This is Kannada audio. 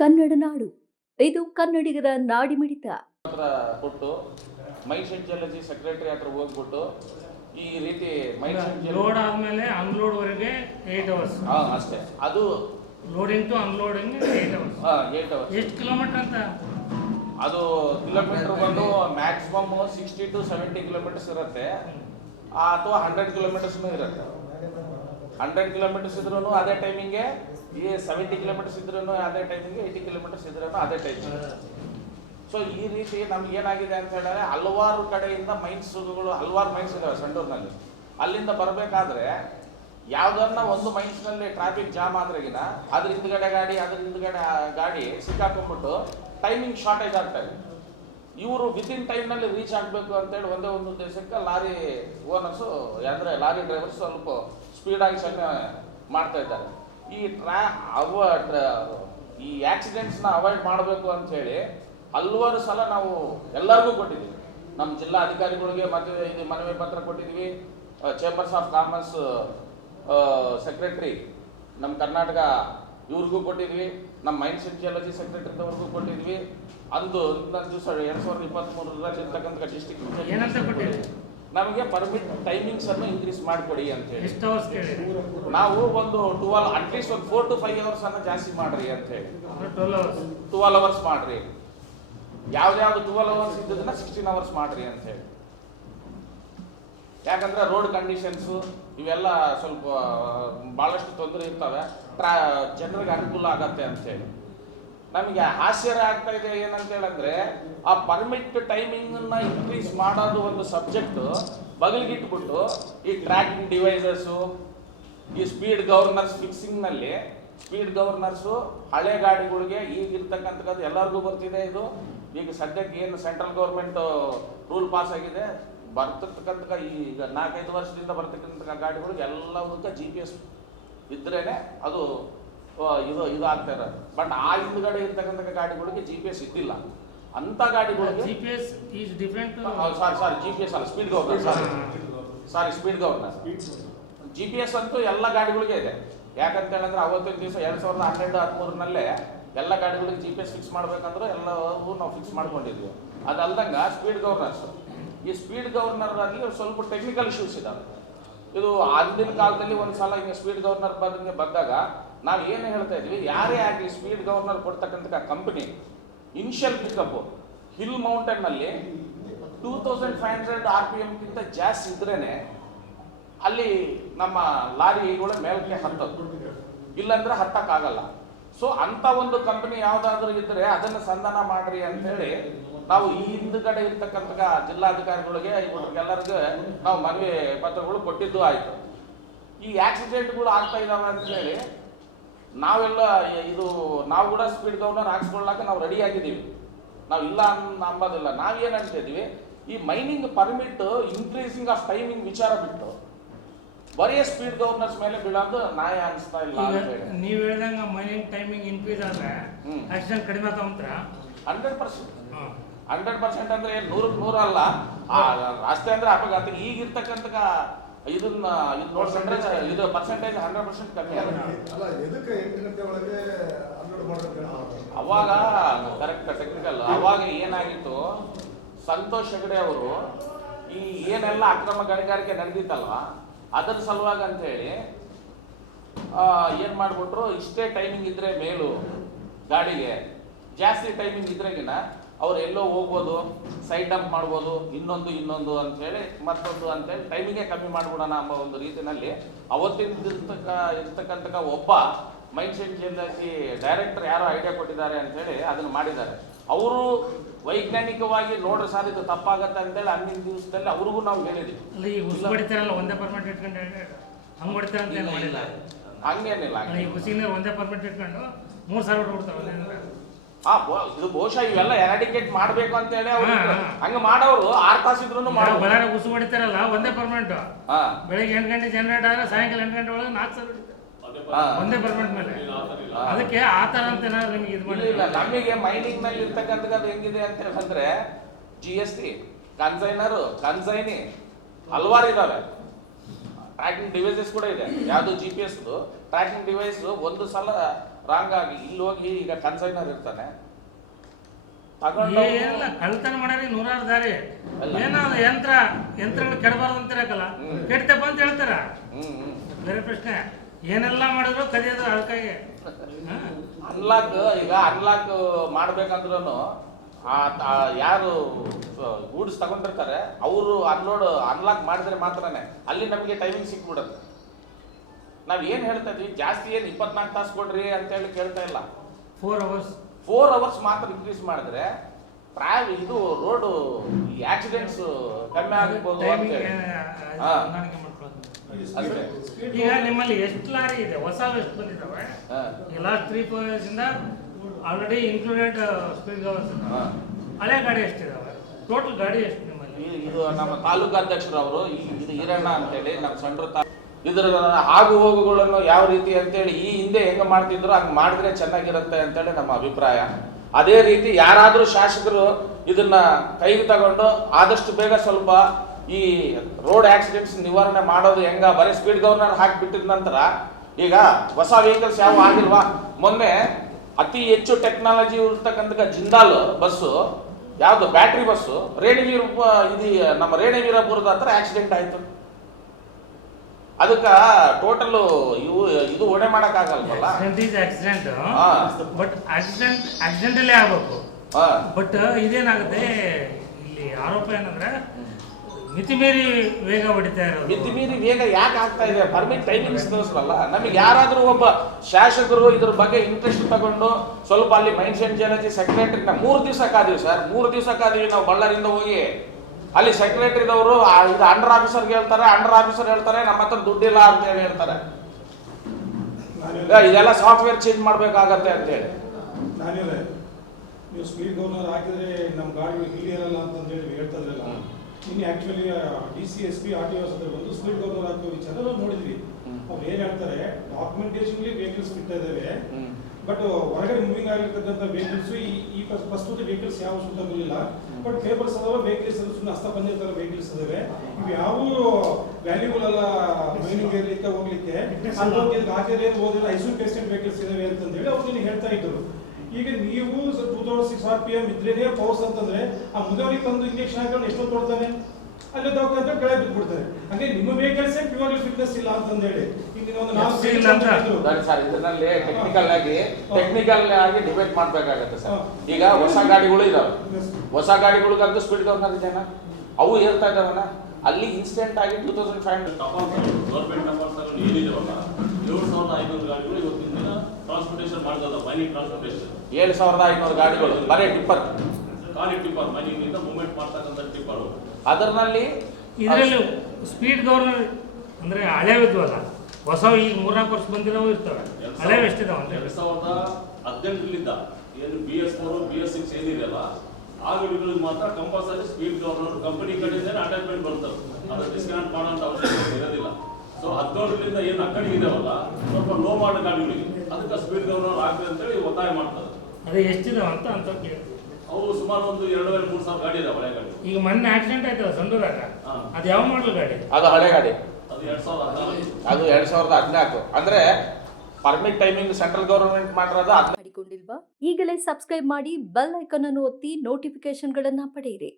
ಕನ್ನಡ ನಾಡು ಇದು ಕನ್ನಡಿಗರ ನಾಡಿಮಿಡಿತ. ಹತ್ರ ಕೊಟ್ಟು ಮೈಸೂರು ಜಿಯಾಲಜಿ ಸೆಕ್ರೆಟರಿ ಹತ್ರ ಹೋಗ್ಬಿಟ್ಟು ಈ ರೀತಿ ಮೈಸೂರು ಲೋಡ್ ಆದ್ಮೇಲೆ ಅನ್ಲೋಡ್ ವರೆಗೆ 8 ಅವರ್ಸ್. ಅಷ್ಟೇ. ಅದು loading to unloading 8 hours. 8 hours. ಎಷ್ಟು ಕಿಲೋಮೀಟರ್ ಅಂತ? ಕಿಲೋಮೀಟರ್ ಬಂದು ಮ್ಯಾಕ್ಸಿಮಮ್ 60 to 70 ಕಿಲೋಮೀಟರ್ಸ್ ಇರುತ್ತೆ, ಅಥವಾ 100 ಕಿಲೋಮೀಟರ್ಸ್ ಇರುತ್ತೆ. 100 ಕಿಲೋಮೀಟರ್ಸ್ ಇದ್ರೂ ಅದೇ ಟೈಮಿಂಗ್ಗೆ, ಈ 70 ಕಿಲೋಮೀಟರ್ಸ್ ಇದ್ರೂ ಅದೇ ಟೈಮಿಂಗ್ಗೆ, 80 ಕಿಲೋಮೀಟರ್ಸ್ ಇದ್ರೂ ಅದೇ ಟೈಮಿಂಗ್. ಸೊ ಈ ರೀತಿ ನಮ್ಗೆ ಏನಾಗಿದೆ ಅಂತ ಹೇಳಿದ್ರೆ ಹಲವಾರು ಕಡೆಯಿಂದ ಮೈನ್ಸ್ಗಳು, ಹಲವಾರು ಮೈನ್ಸ್ ಇದಾವೆ ಸಂಡೂರಿನಲ್ಲಿ. ಅಲ್ಲಿಂದ ಬರಬೇಕಾದ್ರೆ ಯಾವುದನ್ನ ಒಂದು ಮೈನ್ಸ್ನಲ್ಲಿ ಟ್ರಾಫಿಕ್ ಜಾಮ್ ಆದ್ರೆಗಿನ ಅದ್ರ ಹಿಂದ್ಗಡೆ ಗಾಡಿ ಸಿಕ್ಕಾಕೊಂಡ್ಬಿಟ್ಟು ಟೈಮಿಂಗ್ ಶಾರ್ಟೇಜ್ ಆಗ್ತಾ ಇದೆ. ಇವರು ವಿತಿನ್ ಟೈಮ್ನಲ್ಲಿ ರೀಚ್ ಆಗಬೇಕು ಅಂತೇಳಿ ಒಂದೇ ಒಂದು ಉದ್ದೇಶಕ್ಕೆ ಲಾರಿ ಓನರ್ಸು ಅಂದರೆ ಲಾರಿ ಡ್ರೈವರ್ಸ್ ಸ್ವಲ್ಪ ಸ್ಪೀಡಾಗಿ ಸಣ್ಣ ಮಾಡ್ತಾ ಇದ್ದಾರೆ. ಈ ಆಕ್ಸಿಡೆಂಟ್ಸ್ನ ಅವಾಯ್ಡ್ ಮಾಡಬೇಕು ಅಂಥೇಳಿ ಹಲವಾರು ಸಲ ನಾವು ಎಲ್ಲರಿಗೂ ಕೊಟ್ಟಿದ್ದೀವಿ. ನಮ್ಮ ಜಿಲ್ಲಾ ಅಧಿಕಾರಿಗಳಿಗೆ ಇದು ಮನವಿ ಪತ್ರ ಕೊಟ್ಟಿದ್ವಿ. ಚೇಂಬರ್ಸ್ ಆಫ್ ಕಾಮರ್ಸ್ ಸೆಕ್ರೆಟರಿ ನಮ್ಮ ಕರ್ನಾಟಕ ಇವ್ರಿಗೂ ಕೊಟ್ಟಿದ್ವಿ. ನಮ್ಮ ಮೈನ್ಸ್ ಜಿಯಾಲಜಿ ಸೆಕ್ರೆಟರಿದವ್ರಿಗೂ ಕೊಟ್ಟಿದ್ವಿ. ಅಂದು ಇನ್ನೊಂದು ದಿವಸ 2023ರಲ್ಲಿ ಇರ್ತಕ್ಕಂಥ ಡಿಸ್ಟ್ರಿಕ್ಟ್ ಏನಂತ ಕೊಟ್ಟಿರಿ? ನಮಗೆ ಪರ್ಮಿಟ್ ಟೈಮಿಂಗ್ಸ್ ಅನ್ನು ಇನ್ಕ್ರೀಸ್ ಮಾಡಿಕೊಡಿ ಅಂತ ಹೇಳಿ. ಎಷ್ಟು ಅವರ್ಸ್ ಕೇಳಿ? ನಾವು ಒಂದು 12 ಅಟ್ಲೀಸ್ಟ್ ಒಂದು 4 to 5 ಅವರ್ಸ್ ಅನ್ನು ಜಾಸ್ತಿ ಮಾಡ್ರಿ ಅಂತ ಹೇಳಿ. 12 ಅವರ್ಸ್ ಮಾಡ್ರಿ. ಯಾವ್ದು 12 ಅವರ್ಸ್ ಇದ್ದದನ್ನ 16 ಅವರ್ಸ್ ಮಾಡ್ರಿ ಅಂತ ಹೇಳಿ. ಯಾಕಂದ್ರೆ ರೋಡ್ ಕಂಡೀಷನ್ಸು ಇವೆಲ್ಲ ಸ್ವಲ್ಪ ಭಾಳಷ್ಟು ತೊಂದರೆ ಇರ್ತವೆ, ಜನರಿಗೆ ಅನುಕೂಲ ಆಗತ್ತೆ ಅಂತೇಳಿ. ನಮಗೆ ಆಶ್ಚರ್ಯ ಆಗ್ತಾ ಇದೆ ಏನಂತ ಹೇಳಿದ್ರೆ ಆ ಪರ್ಮಿಟ್ ಟೈಮಿಂಗನ್ನ ಇನ್ಕ್ರೀಸ್ ಮಾಡೋದು ಒಂದು ಸಬ್ಜೆಕ್ಟ್ ಬಗಲಿಗಿಟ್ಬಿಟ್ಟು ಈ ಟ್ರ್ಯಾಕಿಂಗ್ ಡಿವೈಸಸ್ಸು, ಈ ಸ್ಪೀಡ್ ಗವರ್ನರ್ಸ್ ಫಿಕ್ಸಿಂಗ್ನಲ್ಲಿ ಸ್ಪೀಡ್ ಗವರ್ನರ್ಸು ಹಳೆ ಗಾಡಿಗಳಿಗೆ ಈಗಿರ್ತಕ್ಕಂಥದ್ದು ಎಲ್ಲರಿಗೂ ಬರ್ತಿದೆ. ಇದು ಈಗ ಸದ್ಯಕ್ಕೆ ಏನು ಸೆಂಟ್ರಲ್ ಗೌರ್ಮೆಂಟ್ ರೂಲ್ ಪಾಸ್ ಆಗಿದೆ, ಬರ್ತಕ್ಕಂಥ ಈಗ 4-5 ವರ್ಷದಿಂದ ಬರ್ತಕ್ಕಂಥ ಗಾಡಿಗಳಿಗೆ ಎಲ್ಲದಕ್ಕೆ GPS ಇದ್ರೇನೆ ಅದು ಇದು ಆಗ್ತಾ ಇರೋದು. ಬಟ್ ಆ ಹಿಂದ್ಗಡೆ ಇರ್ತಕ್ಕಂಥ ಗಾಡಿಗಳಿಗೆ GPS ಇದ್ದಿಲ್ಲ. ಅಂತ ಗಾಡಿಗಳಿಗೆ GPS is different. Sorry GPS ಅಲ್ಲ, ಸ್ಪೀಡ್ ಗವರ್ನರ್. ಸಾರಿ ಸ್ಪೀಡ್ ಗವರ್ನರ್. GPS ಅಂತೂ ಎಲ್ಲ ಗಾಡಿಗಳಿಗೆ ಇದೆ. ಯಾಕಂತ ಹೇಳಿದ್ರೆ ಅವತ್ತಿನ ದಿವಸ 2012-13ನಲ್ಲೇ ಎಲ್ಲ ಗಾಡಿಗಳಿಗೆ GPS ಫಿಕ್ಸ್ ಮಾಡ್ಬೇಕಂದ್ರೆ ಎಲ್ಲವೂ ನಾವು ಫಿಕ್ಸ್ ಮಾಡ್ಕೊಂಡಿದ್ವಿ. ಅದಲ್ದಂಗ ಸ್ಪೀಡ್ ಗವರ್ನರ್ಸ್, ಈ ಸ್ಪೀಡ್ ಗವರ್ನರ್ ಅಲ್ಲಿ ಸ್ವಲ್ಪ ಟೆಕ್ನಿಕಲ್ ಇಶ್ಯೂಸ್ ಇದಾವೆ. ಇದು ಅಂದಿನ ಕಾಲದಲ್ಲಿ ಒಂದ್ಸಲ ಹಿಂಗೆ ಸ್ಪೀಡ್ ಗವರ್ನರ್ ಬಂದಾಗ ನಾವು ಏನು ಹೇಳ್ತಾ ಇದ್ವಿ, ಯಾರೇ ಆಗಲಿ ಸ್ಪೀಡ್ ಗವರ್ನರ್ ಕೊಡ್ತಕ್ಕಂಥ ಕಂಪನಿ ಇನಿಷಿಯಲ್ ಪಿಕಪ್ ಹಿಲ್ ಮೌಂಟೇನ್ನಲ್ಲಿ 2500 RPMಗಿಂತ ಜಾಸ್ತಿ ಇದ್ರೇನೆ ಅಲ್ಲಿ ನಮ್ಮ ಲಾರಿಗಳು ಮೇಲಕ್ಕೆ ಹತ್ತೋದು, ಇಲ್ಲಾಂದ್ರೆ ಹತ್ತಕ್ಕಾಗಲ್ಲ. ಸೊ ಅಂತ ಒಂದು ಕಂಪನಿ ಯಾವುದಾದ್ರೂ ಇದ್ರೆ ಅದನ್ನು ಸಂಧಾನ ಮಾಡ್ರಿ ಅಂತೇಳಿ ನಾವು ಈ ಹಿಂದ್ಗಡೆ ಇರ್ತಕ್ಕಂಥ ಜಿಲ್ಲಾಧಿಕಾರಿಗಳಿಗೆ ಇವ್ರಿಗೆಲ್ಲರಿಗೂ ನಾವು ಮನವಿ ಪತ್ರಗಳು ಕೊಟ್ಟಿದ್ದು ಆಯಿತು. ಈ ಆಕ್ಸಿಡೆಂಟ್ಗಳು ಆಗ್ತಾ ಇದಾವೆ ಅಂತ ಹೇಳಿ ನಾವೆಲ್ಲ ನಾವು ಕೂಡ ಸ್ಪೀಡ್ ಗವರ್ನರ್ ಹಾಕ್ಸ್ಕೊಳ್ಳಾಕ ನಾವು ರೆಡಿ ಆಗಿದ್ದೀವಿ. ನಾವು ಇಲ್ಲ ಅಂಬೋದಿಲ್ಲ. ನಾವೇನು ಅಂತಿದ್ವಿ, ಈ mining permit increasing of timing ವಿಚಾರ ಬಿಟ್ಟು ಬರೀ ಸ್ಪೀಡ್ ಗವರ್ನರ್ಸ್ ಮೇಲೆ ಬೀಳೋದು ನ್ಯಾಯ ಅನಿಸ್ತಾ ಇಲ್ಲ ಅಂತ ಹೇಳಿ. ನೀವು ಹೇಳ್ದಂಗ ಮೈನಿಂಗ್ ಟೈಮಿಂಗ್ ಇನ್ಕ್ರೀಸ್ ಆದ್ರೆ ಆಕ್ಸಿಡೆಂಟ್ ಕಡಿಮೆ ಆಗ್ತಾವಂತ್ರ 100% ಅಂದ್ರೆ 100 ಅಲ್ಲ. ಅಷ್ಟೇ ಅಂದ್ರೆ ಅಪಘಾತ ಈಗಿರ್ತಕ್ಕಂಥ ಇದನ್ನ ಇದು ನೋಡ್ಕೊಂಡ್ರೆ ಇದು ಪರ್ಸೆಂಟೇಜ್ 100% ಕಮ್ಮಿ ಆಗುತ್ತೆ. ಅವಾಗ ಕರೆಕ್ಟ್ ಟೆಕ್ನಿಕಲ್. ಅವಾಗ ಏನಾಗಿತ್ತು, ಸಂತೋಷ್ ಹೆಗಡೆ ಅವರು ಈ ಏನೆಲ್ಲ ಅಕ್ರಮ ಗಣಿಗಾರಿಕೆ ನಡೆದಿತ್ತಲ್ವ ಅದರ ಸಲುವಾಗಿ ಅಂತ ಹೇಳಿ ಏನ್ ಮಾಡ್ಬಿಟ್ರು, ಇಷ್ಟೇ ಟೈಮಿಂಗ್ ಇದ್ರೆ ಮೇಲು ಗಾಡಿಗೆ, ಜಾಸ್ತಿ ಟೈಮಿಂಗ್ ಇದ್ರೆಗಿನ ಅವ್ರು ಎಲ್ಲೋ ಹೋಗ್ಬೋದು, ಸೈಡ್ ಡಂಪ್ ಮಾಡ್ಬೋದು, ಇನ್ನೊಂದು ಅಂತ ಹೇಳಿ ಮತ್ತೊಂದು ಅಂತೇಳಿ ಟೈಮಿಂಗೇ ಕಮ್ಮಿ ಮಾಡ್ಬಿಡೋಣ ಎಂಬ ಒಂದು ರೀತಿಯಲ್ಲಿ ಅವತ್ತಿನ ಇರ್ತಕ್ಕಂಥ ಒಬ್ಬ ಮೈನ್ಸ್ ಜಿಯಾಲಜಿ ಡೈರೆಕ್ಟರ್ ಯಾರೋ ಐಡಿಯಾ ಕೊಟ್ಟಿದ್ದಾರೆ ಅಂತೇಳಿ ಅದನ್ನು ಮಾಡಿದ್ದಾರೆ. ಅವರು ವೈಜ್ಞಾನಿಕವಾಗಿ ನೋಡ್ರಿ ಸರ್ ಇದು ತಪ್ಪಾಗತ್ತೆ ಅಂತೇಳಿ ಅಂದಿನ ದಿವಸದಲ್ಲಿ ಅವ್ರಿಗೂ ನಾವು ಹೇಳಿದ್ವಿ. ಒಂದೇ ಪರ್ಮಿಟ್ ಇಟ್ಕೊಂಡು ಹಂಗೆ ಹೊಡಿತಾರೆ ಅಂತ ಏನು ಮಾಡಿಲ್ಲ. ಹಂಗೇನಿಲ್ಲ. ಈ ಹುಸಿನ ಒಂದೇ ಪರ್ಮಿಟ್ ಇಟ್ಕೊಂಡು 3 ಸಾವಿರ ಕೊಡ್ತಾವಲ್ಲ. ಇದು ಬಹುಶಃ ಇವೆಲ್ಲ ಎರಾಡಿಕೇಟ್ ಮಾಡ್ಬೇಕು ಅಂತ ಹೇಳಿ ಅವ್ರು ಹಂಗ ಮಾಡೋರು 6 ತಾಸು ಇದ್ರು ಬಲಾರ ಉಸು ಹೊಡಿತಾರಲ್ಲ ಒಂದೇ ಪರ್ಮನೆಂಟ್. ಬೆಳಿಗ್ಗೆ 8 ಗಂಟೆ ಜನರೇಟ್ ಆದ್ರೆ ಸಾಯಂಕಾಲ 8 ಗಂಟೆ ಒಳಗೆ 4 ಸಾವಿರ ಹೊಡಿತಾರೆ ಒಂದೇ ಪರ್ಮನೆಂಟ್ ಮೇಲೆ. ಅದಕ್ಕೆ ಆ ತರ ಅಂತ ಏನಾದ್ರು ನಿಮ್ಗೆ ಇದು ಮಾಡಿಲ್ಲ. ನಮಗೆ ಮೈನಿಂಗ್ ನಲ್ಲಿ ಇರ್ತಕ್ಕಂಥದ್ದು ಹೆಂಗಿದೆ ಅಂತ ಹೇಳಿದ್ರೆ GST, ಕನ್ಸೈನಿ ಹಲವಾರು ಇದಾವೆ. ಟ್ರ್ಯಾಕಿಂಗ್ ಡಿವೈಸಸ್ ಕೂಡ ಇದೆ. ಯಾವುದು GPS ಟ್ರ್ಯಾಕಿಂಗ್ ಡಿವೈಸ್ ಒಂದು ಸಲ ರಾಂಗ್ ಆಗಿ ಇಲ್ಲಿ ಹೋಗಿ ಈಗ ಕನ್ಸೈನರ್ ಇರ್ತಾನೆ ತಗೊಂಡು ಏನಿಲ್ಲ ಕಳ್ತನ ಮಾಡ್ಯಾರಿ ನೂರಾರು ದಾರಿ ಏನೋ ಯಂತ್ರಗಳು ಕೆಡಬಾರ್ದು ಅಂತಿರಕಲ್ಲ ಕೆಡ್ತಪ್ಪ ಅಂತ ಹೇಳ್ತಾರ. ಬೇರೆ ಪ್ರಶ್ನೆ ಏನೆಲ್ಲ ಮಾಡಿದ್ರು ಕದಿಯೋದು ಅದಕ್ಕಾಗಿ ಅನ್ಲಾಕ್ ಮಾಡ್ಬೇಕಂದ್ರೂ ಯಾರು ಗೂಡ್ಸ್ ತಗೊಂಡಿರ್ತಾರೆ ಅವರು ಅನ್ಲಾಕ್ ಮಾಡಿದ್ರೆ ಮಾತ್ರನೇ ಅಲ್ಲಿ ನಮಗೆ ಟೈಮಿಂಗ್ ಸಿಕ್ಬಿಡುತ್ತೆ. ನಾವ್ ಏನ್ ಹೇಳ್ತಾ ಇದ್ವಿ, ಜಾಸ್ತಿ ಏನು 24 ತಾಸು ಕೊಡ್ರಿ ಅಂತ ಹೇಳಿ ಕೇಳ್ತಾ ಇಲ್ಲ. 4 ಅವರ್ಸ್ ಮಾತ್ರ ಇನ್ಕ್ರೀಸ್ ಮಾಡಿದ್ರೆ ಇದು ರೋಡ್ ಆಕ್ಸಿಡೆಂಟ್ಸ್ ಕಮ್ಮಿ ಆಗ್ಬೋದು ಅಂತ ಹೇಳಿ. ಈಗ ನಿಮ್ಮಲ್ಲಿ ಎಷ್ಟು ಲಾರಿ ಇದೆ ಹೊಸ ಎಷ್ಟು ಬಂದಿದ್ದಾವೆ? ಲಾಸ್ಟ್ 3-4 years ಇಂದ ಆಲ್ರೆಡಿ ಇನ್ಕ್ಲೂಡೆಡ್ ಸ್ಪೀಡ್ ಗವರ್ಸ್. ಹಳೆ ಗಾಡಿ ಎಷ್ಟಿದಾವೆ? ಟೋಟಲ್ ಗಾಡಿ ಎಷ್ಟು ನಿಮ್ಮಲ್ಲಿ? ಇದು ನಮ್ಮ ತಾಲೂಕು ಅಧ್ಯಕ್ಷರು ಅವರು ಇದು ಈರಣ್ಣ ಅಂತೇಳಿ ನಮ್ಮ ಸಂಡ್ರ ಇದರ ಆಗು ಹೋಗುಗಳನ್ನು ಯಾವ ರೀತಿ ಅಂತೇಳಿ ಈ ಹಿಂದೆ ಹೆಂಗೆ ಮಾಡ್ತಿದ್ರು ಹಂಗೆ ಮಾಡಿದ್ರೆ ಚೆನ್ನಾಗಿರುತ್ತೆ ಅಂತೇಳಿ ನಮ್ಮ ಅಭಿಪ್ರಾಯ. ಅದೇ ರೀತಿ ಯಾರಾದರೂ ಶಾಸಕರು ಇದನ್ನ ಕೈಗೆ ತಗೊಂಡು ಆದಷ್ಟು ಬೇಗ ಸ್ವಲ್ಪ ಈ ರೋಡ್ ಆಕ್ಸಿಡೆಂಟ್ಸ್ ನಿವಾರಣೆ ಮಾಡೋದು ಹೆಂಗ ಬರೀ ಸ್ಪೀಡ್ ಗವರ್ನರ್ ಹಾಕಿಬಿಟ್ಟಿದ ನಂತರ ಈಗ ಹೊಸ ವೆಹಿಕಲ್ಸ್ ಯಾವ ಆಗಿಲ್ವಾ? ಮೊನ್ನೆ ಅತಿ ಹೆಚ್ಚು ಟೆಕ್ನಾಲಜಿ ಇರ್ತಕ್ಕಂಥ ಜಿಂದಾಲ್ ಬಸ್ಸು ಯಾವುದು ಬ್ಯಾಟ್ರಿ ಬಸ್ಸು ನಮ್ಮ ರೇಣಿವೀರಪುರದ ಹತ್ರ ಆಕ್ಸಿಡೆಂಟ್ ಆಯ್ತು. ಅದಕ್ಕ ಟೋಟಲ್ ಇದು ಒಡೆ ಮಾಡಕ್ ಆಗಲ್ವಲ್ಲ. ಆಕ್ಸಿಡೆಂಟ್ ಬಟ್ ಆಕ್ಸಿಡೆಂಟಲ್ಲೇ ಆಗ್ಬೇಕು. ಬಟ್ ಇದೇನಾಗುತ್ತೆ ಇಲ್ಲಿ ಆರೋಪ ಏನಂದ್ರೆ ಮಿತಿಮೀರಿ ವೇಗ ಹೊಡಿತಾ ಇರೋದು. ಮಿತಿಮೀರಿ ವೇಗ ಯಾಕೆ ಆಗ್ತಾ ಇದೆ? ಪರ್ಮಿಟ್ ಟೈಮಿಂಗ್ಸ್ ತೋರಿಸಲ್ಲ. ನಮಗೆ ಯಾರಾದ್ರೂ ಒಬ್ಬ ಶಾಸಕರು ಇದ್ರ ಬಗ್ಗೆ ಇಂಟ್ರೆಸ್ಟ್ ತಗೊಂಡು ಸ್ವಲ್ಪ ಅಲ್ಲಿ ಮೈನ್ಸ್ ಅಂಡ್ ಜಿಯಾಲಜಿ ಸೆಕ್ರೆಟರಿ 3 ದಿವಸ ಕಾದಿವಿ ಸರ್. 3 ದಿವಸ ಕಾದಿವಿ ನಾವು ಬಳ್ಳಾರಿಯಿಂದ ಹೋಗಿ. ಅಲ್ಲಿ ಸೆಕ್ರೆಟರಿದವರು ಇದು ಅಂಡರ್ ಆಫೀಸರ್ಗೆ ಹೇಳ್ತಾರೆ, ಅಂಡರ್ ಆಫೀಸರ್ ಹೇಳ್ತಾರೆ ನಮ್ಮ ಹತ್ರ ದುಡ್ಡಿಲ್ಲ ಅಂತ ಹೇಳಿ ಹೇಳ್ತಾರೆ. ಇದೆಲ್ಲ ಸಾಫ್ಟ್ವೇರ್ ಚೇಂಜ್ ಮಾಡ್ಬೇಕಾಗತ್ತೆ ಅಂತ ಹೇಳಿ. ನೀವು ಸ್ಪೀಡ್ ಗವರ್ನರ್ ಹಾಕಿದ್ರೆ ನಮ್ಮ ಗಾಡಿ ಇಲ್ಲಿ ಇರಲ್ಲ ಅಂತ ಹೇಳಿ ಹೇಳ್ತಾ ಇದ್ರಲ್ಲ. ಇನ್ನು ಆಕ್ಚುಲಿ DCSP RTO ಹತ್ರ ಬಂದು ಸ್ಪೀಡ್ ಗವರ್ನರ್ ಹಾಕೋ ವಿಚಾರ ನಾವು ನೋಡಿದ್ವಿ. ಅವ್ರು ಏನ್ ಹೇಳ್ತಾರೆ, ಡಾಕ್ಯುಮೆಂಟೇಶನ್ಲಿ ವೆಹಿಕಲ್ಸ್ ಬಿಡ್ತಾ ಇದ್ದಾವೆ, ಬಟ್ ಹೊರಗಡೆ ಮೂವಿಂಗ್ ಆಗಿರ್ತಕ್ಕಂಥ ವೆಹಿಕಲ್ಸ್ ಈ ಪ್ರಸ್ತುತ ವೆಹಿಕಲ್ಸ್ ಯಾವ ಸುತ್ತ ಬರಲಿಲ್ಲ. ಬಟ್ ಪೇಪರ್ಸ್ ಅದಾವ, ವೆಹಿಕಲ್ಸ್ ಸುಮ್ಮನೆ ಹಸ್ತ ಬಂದಿರ್ತಾರ ವೆಹಿಕಲ್ಸ್ ಅದಾವೆ. ಇವು ಯಾವ ವ್ಯಾಲ್ಯೂಬಲ್ ಅಲ್ಲ ಮೈನಿಂಗ್ ಇರ್ಲಿಕ್ಕೆ ಹೋಗ್ಲಿಕ್ಕೆ. ಹಾಕಿದ್ರೆ ಓದಿಲ್ಲ ಐಸೋಲೇಟ್ ಪೇಷಂಟ್ ವೆಹಿಕಲ್ಸ್ ಇದಾವೆ ಅಂತಂದೇಳಿ ಅವ್ರು ಹೇಳ್ತಾ ಇದ್ರು. ಈಗ ನೀವು 2006 RPM ಇದ್ರೇನೆ ಪವರ್ಸ್ ಅಂತಂದ್ರೆ ಆ ಮುದವರಿಗೆ ತಂದು ಇಂಜೆಕ್ಷನ್ ಹಾಕೊಂಡು ಎಷ್ಟೊತ್ತು ಕೊಡ್ತಾನೆ, ಅಲ್ಲಿ ಅಂತ ಕೆಳಗೆ ಬಿಟ್ಬಿಡ್ತಾರೆ. ಹಾಗೆ ನಿಮ್ಮ ವೆಹಿಕಲ್ಸ್ ಪ್ಯೂರ್ಲಿ ಫಿಟ್ನೆಸ್ ಇಲ್ಲ ಅಂತಂದೇಳಿ ಇದರಲ್ಲಿ ಟೆಕ್ನಿಕಲ್ ಆಗಿ ಡಿಬೇಟ್ ಮಾಡ್ಬೇಕಾಗತ್ತೆ ಸರ್. ಈಗ ಹೊಸ ಗಾಡಿಗಳು ಇದಾವೆ, ಹೊಸ ಗಾಡಿಗಳಿಗಂತೂ ಸ್ಪೀಡ್ ಗವರ್ನರ್ ಜನ ಅವು ಹೇಳ್ತಾ ಇದಾವಲ್ಲ, ಅಲ್ಲಿ ಇನ್ಸಿಡೆಂಟ್ ಆಗಿ 2500 ಗೌರ್ಮೆಂಟ್ ಏನಿದಾವಲ್ಲ 7500 ಗಾಡಿಗಳು ಇವತ್ತಿನ ದಿನ ಟ್ರಾನ್ಸ್ಪೋರ್ಟೇಷನ್ ಮಾಡ್ತದ. ಮೈನಿಂಗ್ ಟ್ರಾನ್ಸ್ಪೋರ್ಟೇಷನ್ 7500 ಗಾಡಿಗಳು ಬರೀ ಟಿಪ್ಪರ್, ಖಾಲಿ ಟಿಪ್ಪರ್ ಮೈನಿಂಗ್ ಇಂದ ಮೂವ್ಮೆಂಟ್ ಮಾಡ್ತಕ್ಕಂಥ ಟಿಪ್ಪರ್. ಅದರಲ್ಲಿ ಇದರಲ್ಲಿ ಸ್ಪೀಡ್ ಗವರ್ನರ್ ಅಂದ್ರೆ ಹಳೆ ಇದ್ವಲ್ಲ, ಹೊಸ ಈಗ 3-4 ವರ್ಷ ಬಂದಿರೋವು ಇರ್ತವೆ. ಹಳೆ ಎಷ್ಟಿದಾವ ಅಂದ್ರೆ 2018 ಏನು BS4 BS6 ಏನಿದೆಯಲ್ಲ ಆ ಗಾಡಿಗಳಿಗೆ ಮಾತ್ರ ಕಂಪಲ್ಸರಿ ಸ್ಪೀಡ್ ಗವರ್ನರ್ ಕಂಪನಿ ಕಡೆಯಿಂದ ಅಟ್ಯಾಚ್ಮೆಂಟ್ ಬರ್ತದೆ. ಅದು ಡಿಸ್ಕೌಂಟ್ ಮಾಡೋಂಥ ಅವಶ್ಯಕತೆ ಇರೋದಿಲ್ಲ. ಸೊ 17ರಿಂದ ಏನು ಅಕ್ಕಡಿಗೆ ಇದಾವಲ್ಲ ಸ್ವಲ್ಪ ಲೋ ಮಾಡೋ ಗಾಡಿಗಳಿಗೆ ಅದಕ್ಕೆ ಸ್ಪೀಡ್ ಗವರ್ನರ್ ಆಗಲಿ ಅಂತೇಳಿ ಒತ್ತಾಯ ಮಾಡ್ತಾರೆ. ಅದೇ ಎಷ್ಟಿದಾವ ಅಂತ ಕೇಳ್ತೀವಿ. ಅವು ಸುಮಾರು ಒಂದು 2,500-3,000 ಗಾಡಿ ಇದಾವೆ ಹಳೆ ಗಾಡಿ. ಈಗ ಮೊನ್ನೆ ಆಕ್ಸಿಡೆಂಟ್ ಆಯ್ತಲ್ಲ ಸಂಡೂರಾಗ, ಅದು ಯಾವ ಮಾಡಲ್ ಗಾಡಿ? ಅದು ಹಳೆ ಗಾಡಿ, ಅದು 2014. ಅದು 2014. ಅಂದ್ರೆ ಪರ್ಮಿಟ್ ಟೈಮಿಂಗ್ ಸೆಂಟ್ರಲ್ ಗವರ್ನಮೆಂಟ್ ಮಾಡಿರೋದು. ಮಾಡಿಕೊಂಡಿಲ್ವಾ? ಈಗಲೇ ಸಬ್ಸ್ಕ್ರೈಬ್ ಮಾಡಿ ಬೆಲ್ ಐಕಾನ್ ಅನ್ನು ಒತ್ತಿ ನೋಟಿಫಿಕೇಶನ್ಗಳನ್ನ ಪಡೆಯಿರಿ.